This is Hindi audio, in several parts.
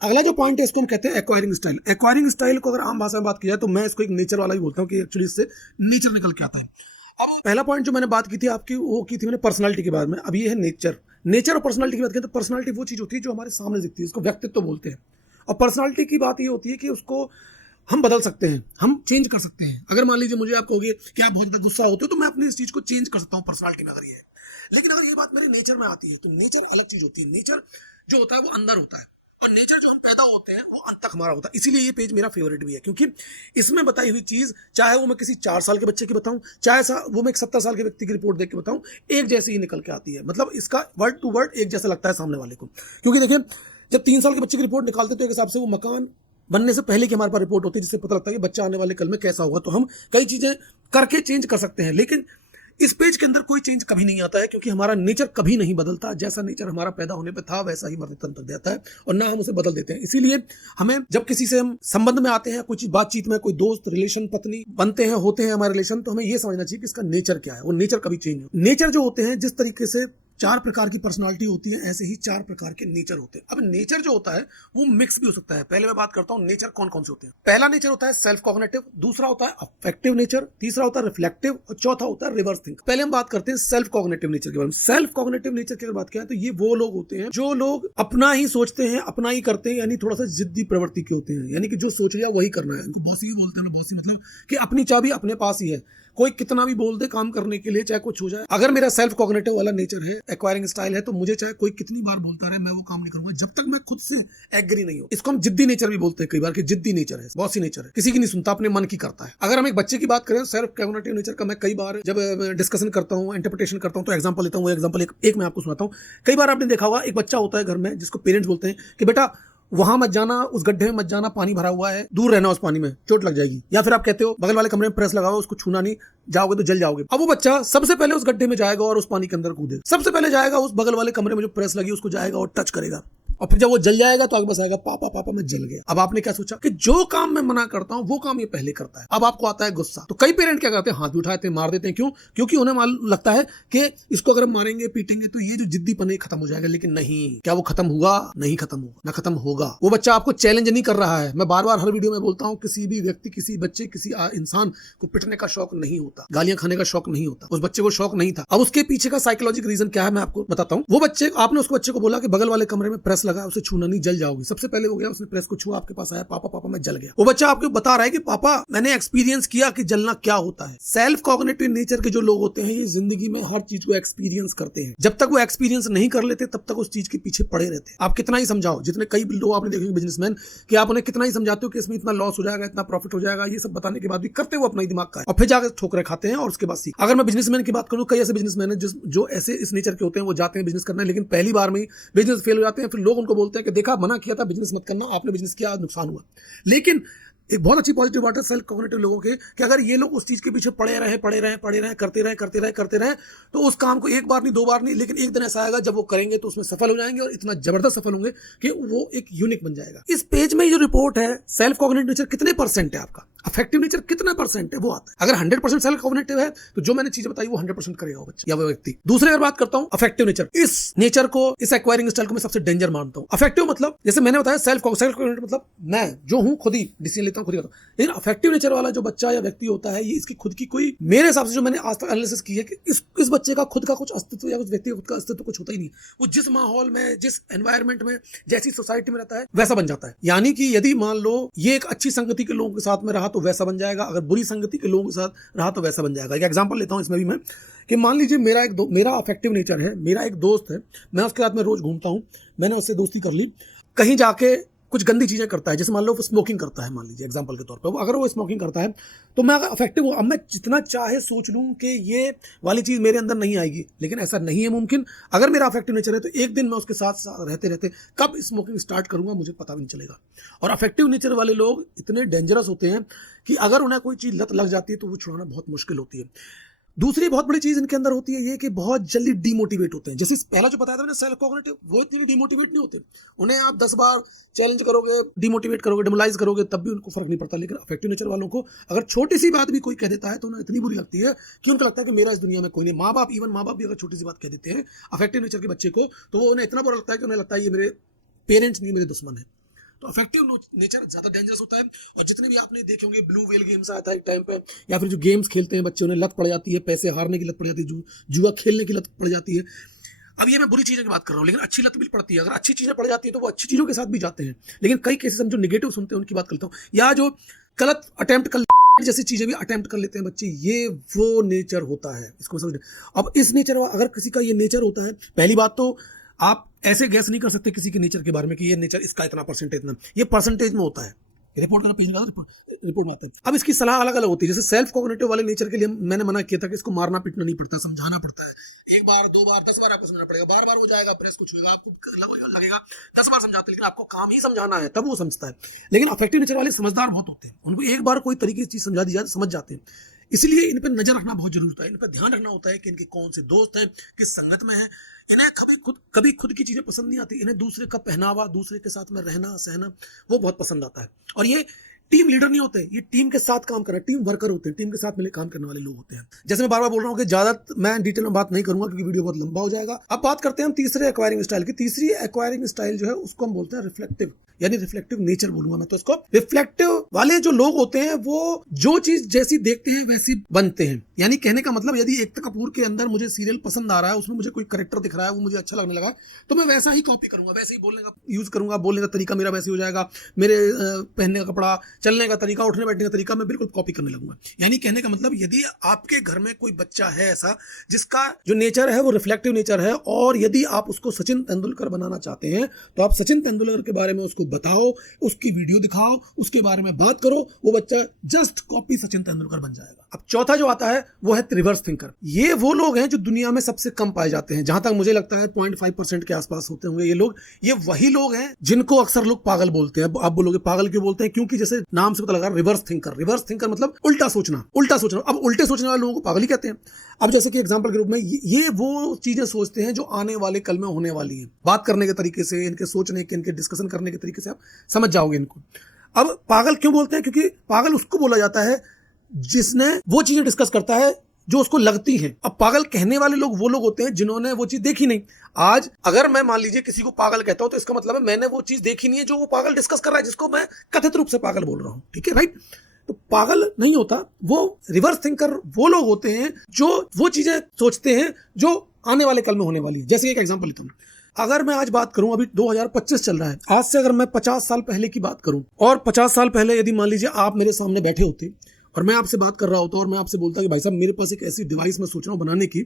अगला जो पॉइंट है इसको हम कहते हैं एक्वायरिंग स्टाइल। एक्वायरिंग स्टाइल को अगर आम भाषा में बात की जाए तो मैं इसको एक नेचर वाला ही बोलता हूँ कि एक्चुअली इससे नेचर निकल के आता है। अब पहला पॉइंट जो मैंने बात की थी आपकी, वो की थी मैंने पर्सनालिटी के बारे में। अब ये है नेचर। नेचर और पर्सनालिटी की बात करें तो पर्सनालिटी वो चीज होती है जो हमारे सामने दिखती है, उसको व्यक्तित्व बोलते हैं। और पर्सनालिटी की बात ये होती है कि उसको हम बदल सकते हैं, हम चेंज कर सकते हैं। अगर मान लीजिए मुझे आप कहोगे कि आप बहुत ज्यादा गुस्सा होते हो तो मैं अपनी इस चीज को चेंज कर सकता हूँ पर्सनालिटी में, अगर ये है। लेकिन अगर ये बात मेरे नेचर में आती है तो नेचर अलग चीज होती है। नेचर जो होता है वो अंदर होता है, और नेचर जो हम पैदा होते हैं वो अंत तक हमारा होता है। इसीलिए ये पेज मेरा फेवरेट भी है, क्योंकि इसमें बताई हुई चीज चाहे वो मैं किसी 4 साल के बच्चे की बताऊं, चाहे वो मैं एक 70 साल के व्यक्ति की रिपोर्ट देख के बताऊं, एक जैसी ही निकल के आती है। मतलब इसका वर्ड टू वर्ड एक जैसा लगता है सामने वाले को। क्योंकि देखिए, जब 3 साल के बच्चे की रिपोर्ट निकालते हैं तो एक हिसाब से वो मकान बनने से पहले की हमारे पास रिपोर्ट होती है, जिससे पता लगता है कि बच्चा आने वाले कल में कैसा होगा। तो हम कई चीजें करके चेंज कर सकते हैं, लेकिन इस पेज के अंदर कोई चेंज कभी नहीं आता है, क्योंकि हमारा नेचर कभी नहीं बदलता। जैसा नेचर हमारा पैदा होने पे था वैसा ही मरते तक जाता है, और ना हम उसे बदल देते हैं। इसीलिए हमें जब किसी से हम संबंध में आते हैं, कुछ बातचीत में, कोई दोस्त, रिलेशन, पत्नी बनते हैं, होते हैं हमारे रिलेशन, तो हमें यह समझना चाहिए कि इसका नेचर क्या है। वो नेचर कभी चेंज नहीं। नेचर जो होते हैं, जिस तरीके से 4 प्रकार की पर्सनालिटी होती है, ऐसे ही 4 प्रकार के नेचर होते हैं। अब नेचर जो होता है वो मिक्स भी हो सकता है। पहले मैं बात करता हूं नेचर कौन कौन से होते हैं। पहला नेचर होता है सेल्फ कॉग्निटिव, दूसरा होता है अफेक्टिव नेचर, तीसरा होता है रिफ्लेक्टिव, और चौथा होता है रिवर्स थिंक। पहले हम बात करते हैं सेल्फ कॉग्निटिव नेचर के बारे में। सेल्फ कॉग्निटिव नेचर की अगर बात किया तो ये वो लोग होते हैं जो लोग अपना ही सोचते हैं, अपना ही करते हैं, यानी थोड़ा सा जिद्दी प्रवृत्ति के होते हैं। यानी कि जो सोच लिया वही करना है। बॉस ही बोलते हैं ना, बॉस ही मतलब कि अपनी चाबी अपने पास ही है, कोई कितना भी बोल दे काम करने के लिए, चाहे कुछ हो जाए। अगर मेरा सेल्फ कॉग्निटिव वाला नेचर है, एक्वायरिंग स्टाइल है, तो मुझे चाहे कोई कितनी बार बोलता रहे, मैं वो काम नहीं करूंगा जब तक मैं खुद से एग्री नहीं हो। इसको हम जिद्दी नेचर भी बोलते हैं कई बार, कि जिद्दी नेचर है, बॉसी नेचर है, किसी की नहीं सुनता, अपने मन की करता है। अगर हम एक बच्चे की बात करें सेल्फ कॉग्निटिव नेचर का, मैं कई बार जब डिस्कशन करता हूँ, इंटरप्रिटेशन करता हूँ, तो एग्जाम्पल लेता हूँ। वो एग्जाम्पल एक मैं आपको सुनाता हूँ। कई बार आपने देखा होगा, एक बच्चा होता है घर में जिसको पेरेंट्स बोलते हैं कि बेटा वहां मत जाना, उस गड्ढे में मत जाना, पानी भरा हुआ है, दूर रहना उस पानी में, चोट लग जाएगी। या फिर आप कहते हो बगल वाले कमरे में प्रेस लगाओ, उसको छूना नहीं, जाओगे तो जल जाओगे। अब वो बच्चा सबसे पहले उस गड्ढे में जाएगा और उस पानी के अंदर कूदेगा। सबसे पहले जाएगा उस बगल वाले कमरे में जो प्रेस लगी उसको जाएगा और टच करेगा, और फिर जब वो जल जाएगा तो आगे बस आएगा, पापा पापा मैं जल गया। अब आपने क्या सोचा कि जो काम मैं मना करता हूं वो काम ये पहले करता है। अब आपको आता है गुस्सा। तो कई पेरेंट क्या करते हैं, हाथ भी उठाते हैं, मार देते हैं। क्यों? क्योंकि उन्हें मालूम लगता है कि इसको अगर हम मारेंगे, पीटेंगे तो ये जो जिद्दीपन है खत्म हो जाएगा। लेकिन नहीं, क्या वो खत्म हुआ? नहीं खत्म होगा, ना खत्म होगा। वो बच्चा आपको चैलेंज नहीं कर रहा है। मैं बार बार हर वीडियो में बोलता हूं, किसी भी व्यक्ति, किसी बच्चे, किसी इंसान को पिटने का शौक नहीं होता, गालियां खाने का शौक नहीं होता। उस बच्चे को शौक नहीं था। अब उसके पीछे का साइकोलॉजिकल रीजन क्या है मैं आपको बताता हूं। वो बच्चे, आपने उस बच्चे को बोला कि बगल वाले कमरे में प्रेस लगा, उसे छूना नहीं, जल जाओगे। सबसे पहले हो गया, उसने प्रेस को छुआ, आपके पास आया, पापा पापा मैं जल गया। वो बच्चा आपको बता रहा है कि पापा मैंने एक्सपीरियंस किया कि जलना क्या होता है। सेल्फ कॉग्निटिव नेचर के जो लोग होते हैं, ये जिंदगी में हर चीज को एक्सपीरियंस करते हैं। जब तक वो एक्सपीरियंस नहीं कर लेते तब तक उस चीज के पीछे पड़े रहते हैं। आप कितना ही समझाओ, जितने कई लोग आपने देखे बिजनेसमैन, कि आप उन्हें कितना ही समझाते हो कि इसमें इतना लॉस हो जाएगा, इतना प्रॉफिट हो जाएगा, ये सब बताने के बाद भी करते वो अपना ही दिमाग का है, और फिर जाकर ठोकरे खाते हैं और उसके बाद सीख। अगर मैं बिजनेसमैन की बात करूं, कई ऐसे बिजनेसमैन है जो ऐसे इस नेचर के होते हैं, वो जाते हैं बिजनेस करने, लेकिन पहली बार में ही बिजनेस फेल हो जाते हैं। फिर लोग उनको बोलते हैं कि देखा, मना किया था बिजनेस मत करना, आपने बिजनेस किया, नुकसान हुआ। लेकिन एक बहुत अच्छी पॉजिटिव बात है सेल्फ कॉग्निटिव लोगों के, कि अगर ये लोग उस चीज के पीछे पड़े रहे, करते रहे, तो उस काम को एक बार नहीं, 2 बार नहीं, लेकिन एक दिन ऐसा आएगा जब वो करेंगे तो उसमें सफल हो जाएंगे, और इतना जबरदस्त सफल होंगे कि वो एक यूनिक बन जाएगा। इस पेज में जो रिपोर्ट है, सेल्फ कॉग्निटिव नेचर कितने परसेंट है आपका, अफेक्टिव नेचर कितना परसेंट है, वो आता है। अगर 100% सेल्फ कॉग्निटिव है तो जो मैंने चीज बताई वो 100% करेगा वो बच्चा या वो व्यक्ति। दूसरी अगर बात करता हूं अफेक्टिव नेचर, इस नेचर को, इस एक्वायरिंग स्टाइल को मैं सबसे डेंजर मानता हूं। अफेक्टिव मतलब जैसे मैंने बताया, सेल्फ कॉग्निटिव मतलब मैं जो हूं खुद ही डिसीजन लेता हूं, खुद ही करता हूं। लेकिन अफेक्टिव नेचर वाला जो बच्चा या व्यक्ति होता है, ये इसकी खुद की कोई, मेरे हिसाब से जो मैंने आज तक एनालिसिस की है, कि इस बच्चे का खुद का कुछ अस्तित्व या उस व्यक्ति का खुद का अस्तित्व कुछ होता ही नहीं। वो जिस माहौल में, जिस एनवायरमेंट में, जैसी सोसाइटी में रहता है वैसा बन जाता है। यानी कि यदि मान लो ये एक अच्छी संगति के लोगों के साथ में रहा तो वैसा बन जाएगा, अगर बुरी संगति के लोगों के साथ रहा तो वैसा बन जाएगा। एक एग्जांपल लेता हूं इसमें भी मैं, कि मान लीजिए मेरा अफेक्टिव नेचर है, मेरा एक दोस्त है, मैं उसके साथ में रोज घूमता हूं, मैंने उससे दोस्ती कर ली, कहीं जाके कुछ गंदी चीजें करता है, जैसे मान लो वो स्मोकिंग करता है, मान लीजिए एग्जांपल के तौर पे, अगर वो स्मोकिंग करता है तो मैं अफेक्टिव हूं। अब मैं जितना चाहे सोच लूं कि ये वाली चीज मेरे अंदर नहीं आएगी, लेकिन ऐसा नहीं है मुमकिन। अगर मेरा अफेक्टिव नेचर है तो एक दिन मैं उसके साथ रहते रहते कब स्मोकिंग स्टार्ट करूंगा मुझे पता भी नहीं चलेगा। और अफेक्टिव नेचर वाले लोग इतने डेंजरस होते हैं कि अगर उन्हें कोई चीज लत लग जाती है तो वो छुड़ाना बहुत मुश्किल होती है। दूसरी बहुत बड़ी चीज इनके अंदर होती है ये, कि बहुत जल्दी डिमोटिवेट होते हैं। जैसे पहला जो बताया था मैंने सेल्फ कॉग्निटिव, वो इतनी डिमोटिवेट नहीं होते। उन्हें आप 10 बार चैलेंज करोगे, डिमोटिवेट करोगे, डिमोलाइज करोगे, तब भी उनको फर्क नहीं पड़ता। लेकिन अफेक्टिव नेचर वालों को अगर छोटी सी बात भी कोई कह देता है तो उन्हें इतनी बुरी लगती है कि उनको लगता है कि मेरा इस दुनिया में कोई नहीं। माँ बाप भी अगर छोटी सी बात कह देते हैं अफेक्टिव नेचर के बच्चे को, तो वो उन्हें इतना बुरा लगता है कि उन्हें लगता है ये मेरे पेरेंट्स नहीं, मेरे दुश्मन है। तो अफेक्टिव नेचर ज्यादा डेंजरस होता है। और जितने भी आपने देखे होंगे ब्लू व्हेल गेम्स आया था एक टाइम पे, या फिर जो गेम्स खेलते हैं बच्चे, उन्हें लत पड़ जाती है, पैसे हारने की लत पड़ जाती है, जुआ खेलने की लत पड़ जाती है। अब ये मैं बुरी चीज़ों की बात कर रहा हूँ, लेकिन अच्छी लत भी पड़ती है। अगर अच्छी चीज़ें पड़ जाती है तो वो अच्छी चीज़ों के साथ भी जाते हैं। लेकिन कई केसेस हम जो निगेटिव सुनते हैं उनकी बात करता हूँ, या जो गलत अटेम्प्ट कर जैसी चीज़ें भी अटेम्प्ट कर लेते हैं बच्चे, ये वो नेचर होता है। इसको समझ। अब इस नेचर, अगर किसी का ये नेचर होता है, पहली बात तो आप ऐसे गैस नहीं कर सकते किसी के नेचर के बारे में कि ये नेचर इसका इतना परसेंटेज, इतना ये परसेंटेज में होता है। रिपोर्ट का पेज निकालो, रिपोर्ट में आता है। अब इसकी सलाह अलग अलग होती है। जैसे सेल्फ कॉग्निटिव वाले नेचर के लिए मैंने मना किया था कि इसको मारना पीटना नहीं पड़ता, समझाना पड़ता है। एक बार, 2 बार, 10 बार आपको समझाना पड़ेगा, बार बार हो जाएगा, प्रेस कुछ होगा, आपको लगेगा 10 बार समझाते, लेकिन आपको काम ही समझाना है, तब वो समझता है। लेकिन अफेक्टिव नेचर वाले समझदार बहुत होते हैं, उनको एक बार कोई तरीके की चीज समझा दी जाए समझ जाते हैं। इसलिए इन पर नजर रखना बहुत जरूरी होता है। इन पर ध्यान रखना होता है कि इनके कौन से दोस्त हैं, किस संगत में है। इन्हें कभी खुद की चीजें पसंद नहीं आती। इन्हें दूसरे का पहनावा, दूसरे के साथ में रहना सहना, वो बहुत पसंद आता है। और ये टीम लीडर नहीं होते, ये टीम के साथ काम कर रहे हैं, टीम वर्कर होते हैं, टीम के साथ मिले काम करने वाले लोग होते हैं। जैसे मैं बार बार बोल रहा हूँ कि ज्यादा मैं डिटेल में बात नहीं करूंगा क्योंकि वीडियो बहुत लंबा हो जाएगा। अब बात करते हैं हम तीसरे एक्वायरिंग स्टाइल की। तीसरी एक्वायरिंग स्टाइल जो है उसको हम बोलते हैं रिफ्लेक्टिव, यानी रिफ्लेक्टिव नेचर बोलूंगा मैं तो इसको। रिफ्लेक्टिव वाले जो लोग होते हैं वो जो चीज जैसी देखते हैं वैसी बनते हैं। यानी कहने का मतलब, यदि एकता कपूर के अंदर मुझे सीरियल पसंद आ रहा है, उसमें मुझे कोई करेक्टर दिख रहा है, वो मुझे अच्छा लगने लगा, तो मैं वैसा ही कॉपी करूंगा, वैसे ही बोलने का यूज करूंगा, बोलने का तरीका मेरा वैसे हो जाएगा, मेरे पहनने का कपड़ा, चलने का तरीका, उठने बैठने का तरीका मैं बिल्कुल कॉपी करने लगूंगा। यानी कहने का मतलब, यदि आपके घर में कोई बच्चा है ऐसा जिसका जो नेचर है वो रिफ्लेक्टिव नेचर है, और यदि आप उसको सचिन तेंदुलकर बनाना चाहते हैं, तो आप सचिन तेंदुलकर के बारे में उसको बताओ, उसकी वीडियो दिखाओ, उसके बारे में बात करो, वो बच्चा जस्ट कॉपी सचिन तेंदुलकर बन जाएगा। अब चौथा जो आता है वो है रिवर्स थिंकर। ये वो लोग हैं जो दुनिया में सबसे कम पाए जाते हैं। जहां तक मुझे लगता है 0.5% के आसपास होते होंगे ये लोग। ये वही लोग हैं जिनको अक्सर लोग पागल बोलते हैं। आप बोलोगे पागल क्यों बोलते हैं? क्योंकि जैसे नाम से पता लगा, रिवर्स थिंकर। रिवर्स थिंकर मतलब उल्टा सोचना, उल्टा सोचना। अब उल्टे सोचने वाले लोगों को पागल ही कहते हैं। अब जैसे कि एग्जांपल के रूप में, ये वो चीजें सोचते हैं जो आने वाले कल में होने वाली है। बात करने के तरीके से, इनके सोचने के, इनके डिस्कशन करने के तरीके से आप समझ जाओगे इनको। अब पागल क्यों बोलते हैं? क्योंकि पागल उसको बोला जाता है जिसने वो चीजें डिस्कस करता है जो उसको लगती हैं। अब पागल कहने वाले लोग वो लोग होते हैं जिन्होंने वो चीज देखी नहीं। आज अगर मैं मान लीजिए किसी को पागल कहता हूं तो इसका मतलब है मैंने वो चीज देखी नहीं है जो वो पागल डिस्कस कर रहा है, जिसको मैं कथित रूप से पागल बोल रहा हूं। ठीक है, राइट? तो पागल नहीं होता, वो रिवर्स थिंकर वो लोग होते हैं जो वो चीजें सोचते हैं जो आने वाले कल में होने वाली है। जैसे एक एग्जांपल लेता हूं, अगर मैं आज बात करूं, अभी 2025 चल रहा है, आज से अगर मैं 50 साल पहले की बात करूं, और 50 साल पहले यदि मान लीजिए आप मेरे सामने बैठे होते और मैं आपसे बात कर रहा होता और मैं आपसे बोलता कि भाई साहब मेरे पास एक ऐसी डिवाइस मैं सोच रहा हूं बनाने की,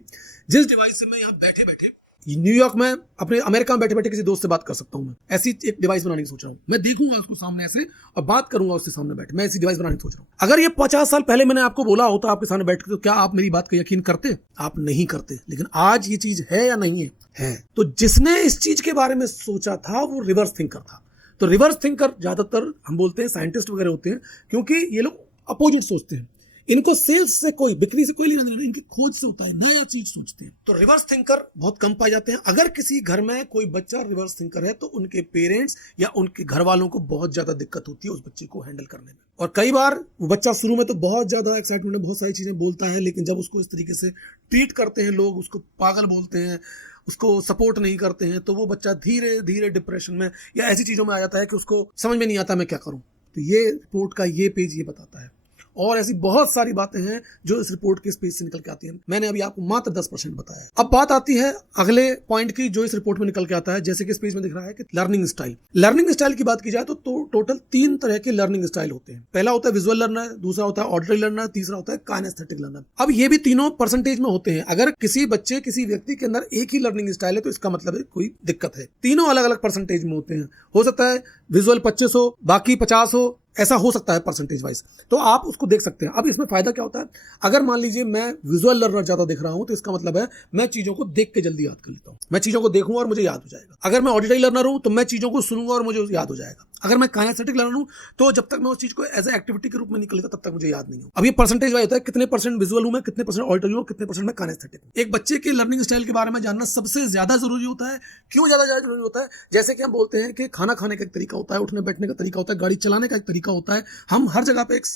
जिस डिवाइस से मैं यहाँ बैठे बैठे न्यूयॉर्क में, अपने अमेरिका में बैठे बैठे किसी दोस्त से बात कर सकता हूं। मैं ऐसी एक डिवाइस बनाने की सोच रहा हूं। मैं देखूंगा उसको सामने ऐसे और बात करूंगा उसके सामने बैठ, मैं ऐसी डिवाइस बनाने की सोच रहा हूं। अगर ये 50 साल पहले मैंने आपको बोला होता आपके सामने बैठ के, तो क्या आप मेरी बात का यकीन करते? आप नहीं करते। लेकिन आज ये चीज है या नहीं है? तो जिसने इस चीज के बारे में सोचा था वो रिवर्स थिंकर था। तो रिवर्स थिंकर ज्यादातर हम बोलते हैं साइंटिस्ट वगैरह होते हैं, क्योंकि ये लोग अपोजिट सोचते हैं। इनको सेल्स से कोई, बिक्री से कोई लेना देना, इनकी खोज से होता है, नया चीज सोचते हैं। तो रिवर्स थिंकर बहुत कम पाए जाते हैं। अगर किसी घर में कोई बच्चा रिवर्स थिंकर है तो उनके पेरेंट्स या उनके घर वालों को बहुत ज्यादा दिक्कत होती है उस बच्चे को हैंडल करने में। और कई बार वो बच्चा शुरू में तो बहुत ज्यादा एक्साइटमेंट में बहुत सारी चीजें बोलता है, लेकिन जब उसको इस तरीके से ट्रीट करते हैं लोग, उसको पागल बोलते हैं, उसको सपोर्ट नहीं करते हैं, तो वो बच्चा धीरे धीरे डिप्रेशन में या ऐसी चीजों में आ जाता है कि उसको समझ में नहीं आता मैं क्या करूं। तो ये रिपोर्ट का ये पेज ये बताता है। और ऐसी बहुत सारी बातें हैं जो इस रिपोर्ट के पेज से निकल के आती हैं। मैंने अभी आपको मात्र 10% बताया है। अब बात आती है अगले पॉइंट की जो इस रिपोर्ट में निकल के आता है। जैसे कि इस पेज में दिख रहा है कि लर्निंग स्टाइल। लर्निंग स्टाइल की बात की जाए तो टोटल 3 तरह के लर्निंग स्टाइल होते हैं। पहला होता है विजुअल लर्नर, दूसरा होता है ऑडिटरी लर्नर, तीसरा होता है काइनेस्थेटिक लर्नर। अब ये भी तीनों परसेंटेज में होते हैं। अगर किसी बच्चे, किसी व्यक्ति के अंदर एक ही लर्निंग स्टाइल है तो इसका मतलब है कोई दिक्कत है। तीनों अलग अलग परसेंटेज में होते हैं। हो सकता है विजुअल 25 हो, बाकी 50 हो, ऐसा हो सकता है परसेंटेज वाइज। तो आप उसको देख सकते हैं। अब इसमें फायदा क्या होता है? अगर मान लीजिए मैं विजुअल लर्नर ज्यादा देख रहा हूं तो इसका मतलब है मैं चीजों को देख के जल्दी याद कर लेता हूं। मैं चीजों को देखूंगा और मुझे याद हो जाएगा। अगर मैं ऑडिटरी लर्नर हूं तो मैं चीजों को सुनूंगा और मुझे याद हो जाएगा। अगर मैं काइनेस्थेटिक लर्नर हूं तो जब तक मैं उस चीज को एज ए एक्टिविटी के रूप में निकलेगा तब तक मुझे याद नहीं हो। अब ये परसेंटेज वाइज होता है, कितने परसेंट विजुअल हूं मैं, कितने परसेंट ऑडिटरी हूं, कितने परसेंट मैं काइनेस्थेटिक हूं। एक बच्चे के लर्निंग स्टाइल के बारे में जानना सबसे ज्यादा जरूरी होता है। क्यों ज्यादा जरूरी होता है? जैसे कि हम बोलते हैं कि खाना खाने का एक तरीका होता है, उठने बैठने का तरीका होता है, गाड़ी चलाने का एक तरीका होता है। हम हर जगह पे एक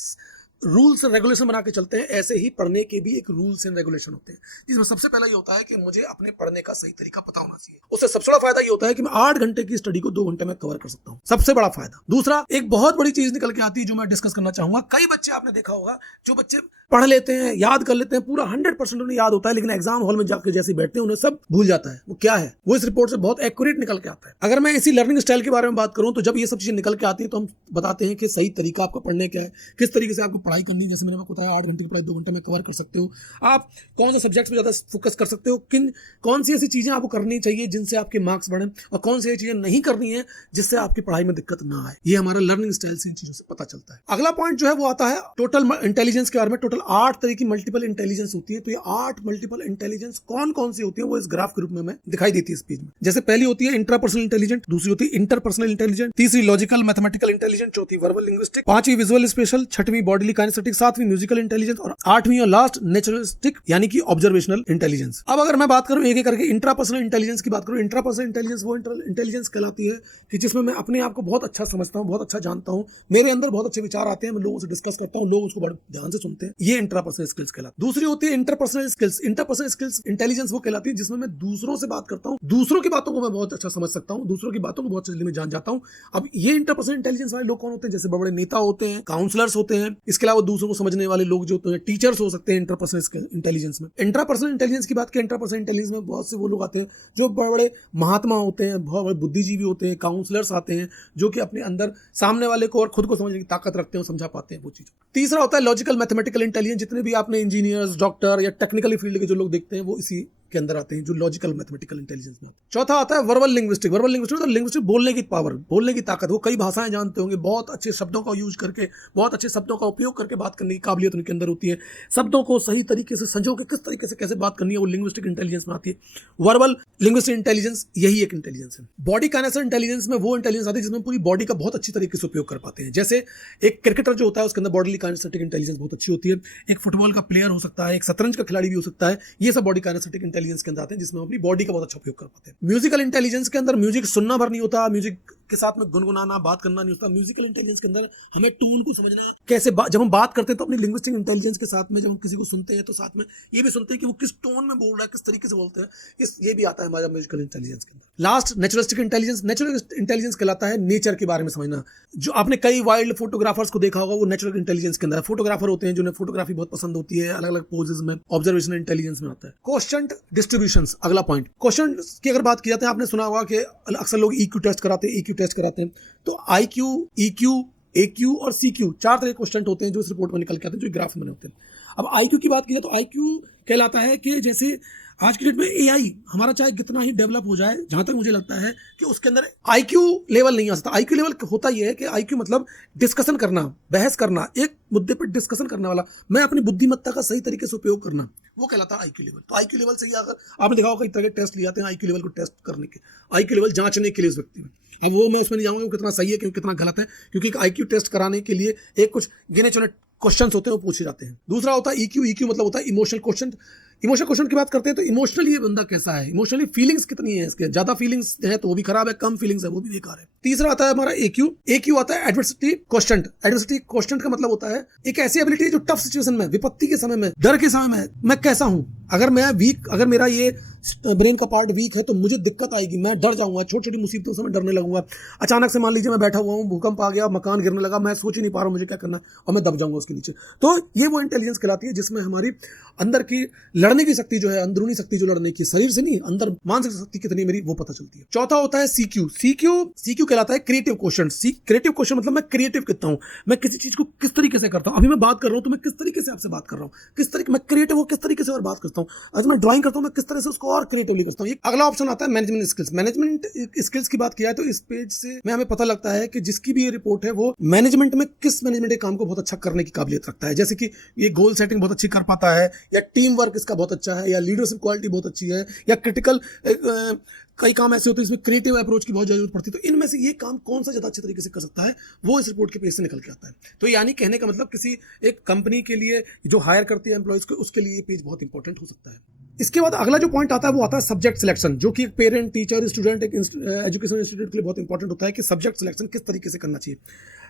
रूल्स एंड रेगुलेशन बना के चलते हैं, ऐसे ही पढ़ने के भी एक रूल्स एंड रेगुलेशन होते हैं, जिसमें सबसे पहला ये होता है कि मुझे अपने पढ़ने का सही तरीका पता होना चाहिए। उससे सबसे बड़ा फायदा ये होता है कि मैं 8 घंटे की स्टडी को 2 घंटे में कवर कर सकता हूँ, सबसे बड़ा फायदा। दूसरा, एक बहुत बड़ी चीज निकल के आती है जो मैं डिस्कस करना चाहूंगा। कई बच्चे आपने देखा होगा, जो बच्चे पढ़ लेते हैं, याद कर लेते हैं, पूरा 100% उन्हें याद होता है, लेकिन एग्जाम हॉल में जाकर जैसे बैठते हैं उन्हें सब भूल जाता है। वो क्या है, वो इस रिपोर्ट से बहुत एक्यूरेट निकल के आता है। अगर मैं इसी लर्निंग स्टाइल के बारे में बात करूं, तो जब ये सब चीजें निकल के आती है तो हम बताते हैं कि सही तरीका आपका पढ़ने का है, किस तरीके से आपको पढ़ाई करनी है। जैसे मैंने आपको बताया, 8 घंटे की पढ़ाई 2 घंटे में कवर कर सकते हो। आप कौन से सब्जेक्ट्स पे ज्यादा फोकस कर सकते हो, कौन सी ऐसी चीजें आपको करनी चाहिए जिनसे आपके मार्क्स बढ़े, और कौन सी चीजें नहीं करनी है जिससे आपकी पढ़ाई में दिक्कत ना आए। ये हमारा लर्निंग स्टाइल से इन चीजों से पता चलता है। अगला पॉइंट जो है वो आता है टोटल इंटेलिजेंस के बारे में। टोटल 8 तरह की मल्टीपल इंटेलिजेंस होती है। तो ये 8 मल्टीपल इंटेलिजेंस कौन कौन सी होती है वो इस ग्राफ के रूप में हमें दिखाई देती है इस पेज में। जैसे पहली होती है इंट्रापर्सनल इंटेलिजेंट, दूसरी होती है इंटरपर्सनल इंटेलिजेंट, तीसरी लॉजिकल मैथमेटिकल इंटेलिजेंट, चौथी वर्बल लिंग्विस्टिक, पांचवी विजुअल स्पेशल, छठवीं बॉडीली काइनेस्थेटिक, सातवीं म्यूजिकल इंटेलिजेंस, और आठवीं और लास्ट नेचुरलिस्टिक यानी कि ऑब्जर्वेशनल इंटेलिजेंस। अब अगर मैं बात करूं एक एक करके इंट्रापर्सनल इंटेलिजेंस की बात करूं, इंट्रापर्सनल इंटेलिजेंस वो इंटेलिजेंस कहलाती है कि जिसमें मैं अपने आप को बहुत अच्छा समझता हूं, बहुत अच्छा जानता हूं, मेरे अंदर बहुत अच्छे विचार आते हैं, मैं लोगों से डिस्कस करता हूं, लोग उसको बड़े ध्यान से सुनते हैं। ये इंट्रापर्सनल स्किल्स कहलाती है। दूसरी होती है interpersonal skills. Interpersonal skills intelligence वो कहलाती है जिसमें मैं दूसरों से बात करता हूं, दूसरों की बातों को मैं बहुत अच्छा समझ सकता हूं, दूसरों की बातों को बहुत जल्दी में जान जाता हूं। अब ये इंटरपर्सनल इंटेलिजेंस वाले लोग कौन होते हैं? जैसे बड़े नेता होते हैं, काउंसलर्स होते हैं, इसके अलावा दूसरों को समझने वाले लोग जो होते हैं, टीचर्स हो सकते हैं इंटरपर्सनल इंटेलिजेंस में। इंट्रापर्सनल इंटेलिजेंस की बात करें, इंट्रापर्सनल इंटेलिजेंस में बहुत से वो लोग आते हैं जो बड़े बड़े महात्मा होते हैं, बहुत बड़े बुद्धिजीवी होते हैं, काउंसलर्स आते हैं जो कि अपने अंदर सामने वाले को और खुद को समझने की ताकत रखते हैं, समझा पाते हैं वो चीज। तीसरा होता है लॉजिकल मैथमेटिकल इंटेलिजेंस। जितने भी आपने इंजीनियर्स, डॉक्टर या टेक्निकली फील्ड के जो लोग देखते हैं वो इसी के अंदर आते हैं, जो लॉजिकल मैथमेटिकल इंटेलिजेंस में। चौथा आता है वर्बल लिंग्विस्टिक। वर्बल लिंग्विस्टिक मतलब लिंग्विस्टिक बोलने की पावर, बोलने की ताकत। वो कई भाषाएं जानते होंगे, बहुत अच्छे शब्दों का यूज करके, बहुत अच्छे शब्दों का उपयोग करके बात करने की काबिलियत उनके अंदर होती है। शब्दों को सही तरीके से संजो के किस तरीके से कैसे बात करनी है, वो लिंग्विस्टिक इंटेलिजेंस में आती है। वर्बल लिंग्विस्टिक इंटेलिजेंस यही एक इंटेलिजेंस है। बॉडी काइनेसिस इंटेलिजेंस में वो इंटेलिजेंस आती है जिसमें पूरी बॉडी का बहुत अच्छी तरीके से उपयोग कर पाते हैं। जैसे एक क्रिकेटर जो होता है उसके अंदर बॉडी काइनेसिटिक इंटेलिजेंस बहुत अच्छी होती है। एक फुटबॉल का प्लेयर हो सकता है, एक शतरंज का खिलाड़ी भी हो सकता है। ये सब बॉडी काइनेसिटिक इंटेलिजेंस के अंदर आते हैं, जिसमें अपनी बॉडी का बहुत अच्छा उपयोग कर पाते हैं। म्यूजिकल इंटेलिजेंस के अंदर म्यूजिक सुनना भर नहीं होता, म्यूजिक के साथ में गुनगुनाना, बात करना नहीं होता। म्यूजिकल इंटेलिजेंस के अंदर हमें टून को समझना, कैसे जब हम बात करते हैं तो अपनी लिंग्विस्टिक इंटेलिजेंस के साथ में जब हम किसी को सुनते हैं तो साथ में ये भी सुनते हैं कि वो किस टोन में बोल रहा है, किस तरीके से बोलते हैं। ये भी आता है हमारा म्यूजिकल इंटेलिजेंस के अंदर। Last naturalistic intelligence. Natural intelligence कहलाता है नेचर के बारे में समझना। जो आपने कई वाइल्ड फोटोग्राफर्स को देखा होगा, वो नेचुरल इंटेलिजेंस के अंदर है। फोटोग्राफर होते हैं जिन्हें फोटोग्राफी बहुत पसंद होती है, अलग अलग पोजेस में। ऑब्जर्वेशनल इंटेलिजेंस में आता है क्वोशिएंट डिस्ट्रीब्यूशन। अगला पॉइंट क्वोशिएंट की अगर बात की जाती है, आपने सुना होगा कि अक्सर लोग ईक्यू टेस्ट कराते हैं, ईक्यू टेस्ट कराते हैं। तो आईक्यू, ईक्यू, एक्यू और सीक्यू 4 तरह के क्वेश्चन होते हैं जो इस रिपोर्ट में निकल के आते हैं, जो ग्राफ में बने होते हैं। अब आईक्यू की बात की जाए तो आईक्यू कहलाता है कि जैसे आज की डेट में एआई हमारा चाहे कितना ही डेवलप हो जाए, जहां तक मुझे लगता है कि उसके अंदर आईक्यू लेवल नहीं आ सकता। आईक्यू लेवल होता यह है कि आईक्यू मतलब डिस्कशन करना, बहस करना, एक मुद्दे पर डिस्कशन करने वाला, मैं अपनी बुद्धिमत्ता का सही तरीके से उपयोग करना, वो कहलाता है आईक्यू लेवल। तो आईक्यू लेवल से ही अगर आपने देखा होगा कई तरह के टेस्ट लिए जाते हैं आईक्यू लेवल को टेस्ट करने के, आईक्यू लेवल जांचने के लिए उस व्यक्ति में। अब वो मैं उसमें नहीं जाऊंगा कितना सही है कितना गलत है, क्योंकि आईक्यू टेस्ट कराने के लिए एक कुछ गिने चुने क्वेश्चंस होते हैं वो पूछे जाते हैं। दूसरा होता है ईक्यू। ईक्यू मतलब होता है इमोशनल क्वेश्चन। इमोशनल क्वेश्चन की बात करते हैं तो इमोशनली ये बंदा कैसा है, इमोशनली फीलिंग्स कितनी है इसके, ज्यादा फीलिंग्स है तो वो भी खराब है, कम फीलिंग्स है वो भी बेकार है। तीसरा आता है हमारा एक्यू। एक्यू आता है एडवर्सिटी क्वेश्चन। एडवर्सिटी क्वेश्चन का मतलब होता है एक ऐसी एबिलिटी जो टफ सिचुएशन में, विपत्ति के समय में, डर के समय में मैं कैसा हूं। अगर मैं वीक, अगर मेरा ये ब्रेन का पार्ट वीक है तो मुझे दिक्कत आएगी, मैं डर जाऊंगा, छोटी छोटी मुसीबतों से मैं डरने लगूंगा। अचानक से मान लीजिए मैं बैठा हुआ हूँ, भूकंप आ गया, मकान गिरने लगा, मैं सोच ही नहीं पा रहा हूँ मुझे क्या करना, और मैं दब जाऊंगा उसके नीचे। तो ये वो इंटेलिजेंस कहलाती है जिसमें हमारी अंदर की लड़ने की शक्ति जो है, अंदरूनी शक्ति जो लड़ने की, शरीर से नहीं, अंदर मानसिक शक्ति कितनी मेरी वो पता चलती है। चौथा होता है सीक्यू। सीक्यू कहलाता है क्रिएटिव क्वेश्चन। क्रिएटिव क्वेश्चन मतलब मैं क्रिएटिव कितना हूं, मैं किसी चीज को किस तरीके से करता हूं। अभी मैं बात कर रहा हूं तो मैं किस तरीके से आपसे बात कर रहा हूं, किस तरीके मैं क्रिएटिव हूं, किस तरीके से और बात करता हूं। आज मैं ड्राइंग करता हूं, मैं किस तरह से उसको और क्रिएटिवली करता हूं। अगला ऑप्शन आता है मैनेजमेंट स्किल्स। मैनेजमेंट स्किल्स की बात किया है तो इस पेज से में हमें पता लगता है कि जिसकी भी ये रिपोर्ट है वो मैनेजमेंट में किस मैनेजमेंट के काम को बहुत अच्छा करने की काबिलियत रखता है। जैसे कि ये गोल सेटिंग बहुत अच्छी कर पाता है, या टीम वर्क इसका बहुत अच्छा है, या लीडरशिप क्वालिटी बहुत अच्छी है, या क्रिटिकल कई काम ऐसे होते हैं इसमें क्रिएटिव अप्रोच की बहुत जरूरत पड़ती है। तो इनमें से ये काम कौन सा ज्यादा अच्छे तरीके से कर सकता है, वो इस रिपोर्ट के पेज से निकल के आता है। तो यानी कहने का मतलब किसी एक कंपनी के लिए जो हायर करती है एम्प्लॉयज को, उसके लिए ये पेज बहुत इंपॉर्टेंट हो सकता है। इसके बाद अगला जो पॉइंट आता है वो आता है सब्जेक्ट सिलेक्शन, जो कि एक पेरेंट, टीचर, स्टूडेंट, एक एजुकेशन इंस्टीट्यूट के लिए बहुत इंपॉर्टेंट होता है कि सब्जेक्ट सिलेक्शन किस तरीके से करना चाहिए।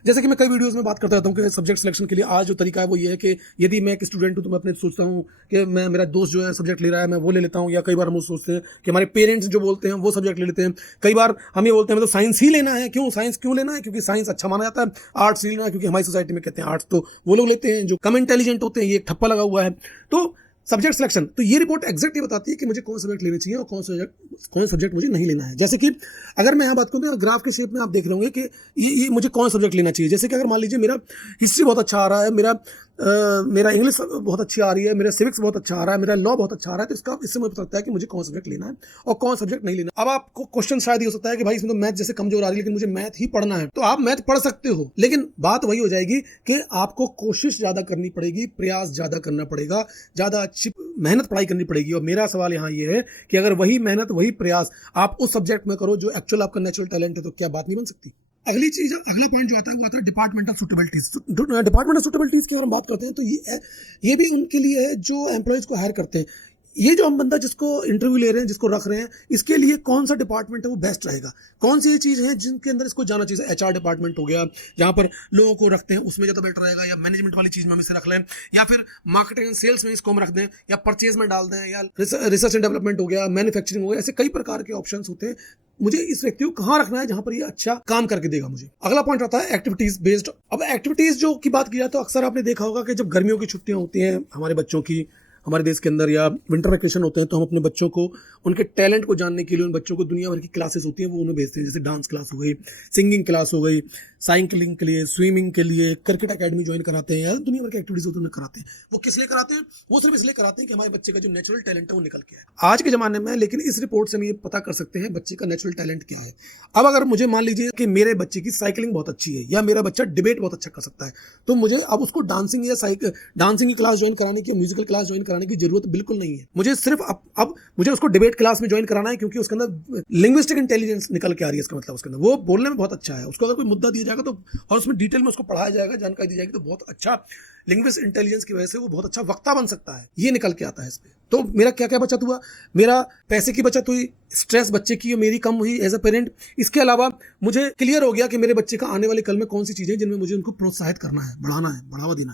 जैसे कि मैं कई वीडियोस में बात करता रहता हूँ कि सब्जेक्ट सिलेक्शन के लिए आज जो तरीका है वो ये है कि यदि मैं एक स्टूडेंट हूँ तो मैं अपने सोचता हूँ कि मैं, मेरा दोस्त जो है सब्जेक्ट ले रहा है, मैं वो ले लेता हूँ, या कई बार हम सोचते हैं कि हमारे पेरेंट्स जो बोलते हैं वो सब्जेक्ट ले लेते हैं। कई बार हम ये बोलते हैं मतलब साइंस ही लेना है। क्यों साइंस क्यों लेना है? क्योंकि साइंस अच्छा माना जाता है। आर्ट्स लेना है क्योंकि हमारी सोसाइटी में कहते हैं आर्ट्स तो वो लोग लेते हैं जो कम इंटेलिजेंट होते हैं, ये एक ठप्पा लगा हुआ है। तो सब्जेक्ट सिलेक्शन, तो ये रिपोर्ट एग्जैक्टली बताती है कि मुझे कौन सब्जेक्ट लेने चाहिए और कौन सब्जेक्ट मुझे नहीं लेना है। जैसे कि अगर मैं यहाँ बात करूँ तो ग्राफ के शेप में आप देख रहे होंगे कि ये मुझे कौन सब्जेक्ट लेना चाहिए। जैसे कि अगर मान लीजिए मेरा हिस्ट्री बहुत अच्छा आ रहा है, मेरा इंग्लिश बहुत अच्छी आ रही है, मेरा सिविक्स बहुत अच्छा आ रहा है, मेरा लॉ बहुत अच्छा आ रहा है, तो इससे मुझे पता लगता है कि मुझे कौन सब्जेक्ट लेना है और कौन सब्जेक्ट नहीं लेना। अब आपको क्वेश्चन शायद ये हो सकता है कि भाई इसमें तो मैथ जैसे कमजोर आ रही है, लेकिन मुझे मैथ ही पढ़ना है। तो आप मैथ पढ़ सकते हो, लेकिन बात वही हो जाएगी कि आपको कोशिश ज्यादा करनी पड़ेगी, प्रयास ज्यादा करना पड़ेगा, ज्यादा अच्छी मेहनत पढ़ाई करनी पड़ेगी। और मेरा सवाल यहाँ ये है कि अगर वही मेहनत, वही प्रयास आप उस सब्जेक्ट में करो जो एक्चुअल आपका नेचुरल टैलेंट है, तो क्या बात नहीं बन सकती? अगली चीज, अगला पॉइंट जो आता है वो आता है डिपार्टमेंटल सुटेबिलिटीज। डिपार्टमेंटल सुटेबिलिटीज की अगर हम बात करते हैं तो ये भी उनके लिए है जो एम्प्लॉयज को हायर करते हैं। ये जो हम बंदा जिसको इंटरव्यू ले रहे हैं, जिसको रख रहे हैं, इसके लिए कौन सा डिपार्टमेंट है वो बेस्ट रहेगा, कौन सी ये चीज़ है जिनके अंदर इसको जाना चाहिए। एचआर डिपार्टमेंट हो गया, जहाँ पर लोगों को रखते हैं, उसमें ज़्यादा बेटर रहेगा, या मैनेजमेंट वाली चीज़ में हम इसे रख लें, या फिर मार्केटिंग एंड सेल्स में इसको हम रख दें, या परचेज में डाल दें, या रिसर्च एंड डेवलपमेंट हो गया, मैन्युफैक्चरिंग हो गया। ऐसे कई प्रकार के ऑप्शंस होते हैं। मुझे इस व्यक्ति को कहाँ रखना है जहां पर ये अच्छा काम करके देगा मुझे। अगला पॉइंट आता है एक्टिविटीज बेस्ड। अब एक्टिविटीज जो की बात की जाए तो अक्सर आपने देखा होगा कि जब गर्मियों की छुट्टियां होती हैं हमारे बच्चों की, हमारे देश के अंदर, या विंटर वैकेशन होते हैं, तो हम अपने बच्चों को उनके टैलेंट को जानने के लिए उन बच्चों को दुनिया भर की क्लासेस होती हैं वो उन्हें भेजते हैं। जैसे डांस क्लास हो गई, सिंगिंग क्लास हो गई, साइकिलिंग के लिए, स्विमिंग के लिए, क्रिकेट अकेडमी ज्वाइन कराते हैं, या दुनिया भर की एक्टिविटीज होती है उन्हें कराते हैं। वो किस लिए कराते हैं? वो सिर्फ इसलिए कराते हैं कि हमारे बच्चे का जो नेचुरल टैलेंट है वो निकल के आए आज के जमाने में। लेकिन इस रिपोर्ट से हम ये पता कर सकते हैं बच्चे का नेचुरल टैलेंट क्या है। अब अगर मुझे मान लीजिए कि मेरे बच्चे की साइकिलिंग बहुत अच्छी है, या मेरा बच्चा डिबेट बहुत अच्छा कर सकता है, तो मुझे अब उसको डांसिंग की क्लास ज्वाइन कराने की, म्यूजिकल क्लास ज्वाइन कराने की जरूरत बिल्कुल नहीं है। मुझे सिर्फ अब मुझे उसको डिबेट क्लास में ज्वाइन कराना है, क्योंकि उसके अंदर लिंग्विस्टिक इंटेलिजेंस निकल के आ रही है। इसका मतलब उसके अंदर वो बोलने में बहुत अच्छा है। उसको अगर कोई मुद्दा दिया जाएगा तो, और उसमें डिटेल में उसको पढ़ाया जाएगा, जानकारी दी जाएगी, तो बहुत अच्छा लिंग्विस्टिक इंटेलिजेंस की वजह से वो बहुत अच्छा वक्ता बन सकता है। ये निकल के आता है इसमें। तो मेरा क्या क्या बचत हुआ? मेरा पैसे की बचत हुई, स्ट्रेस बच्चे की मेरी कम हुई एज अ पेरेंट। इसके अलावा मुझे क्लियर हो गया कि मेरे बच्चे का आने वाले कल में कौन सी चीजें जिनमें मुझे उनको प्रोत्साहित करना है, बढ़ाना है, बढ़ावा देना है।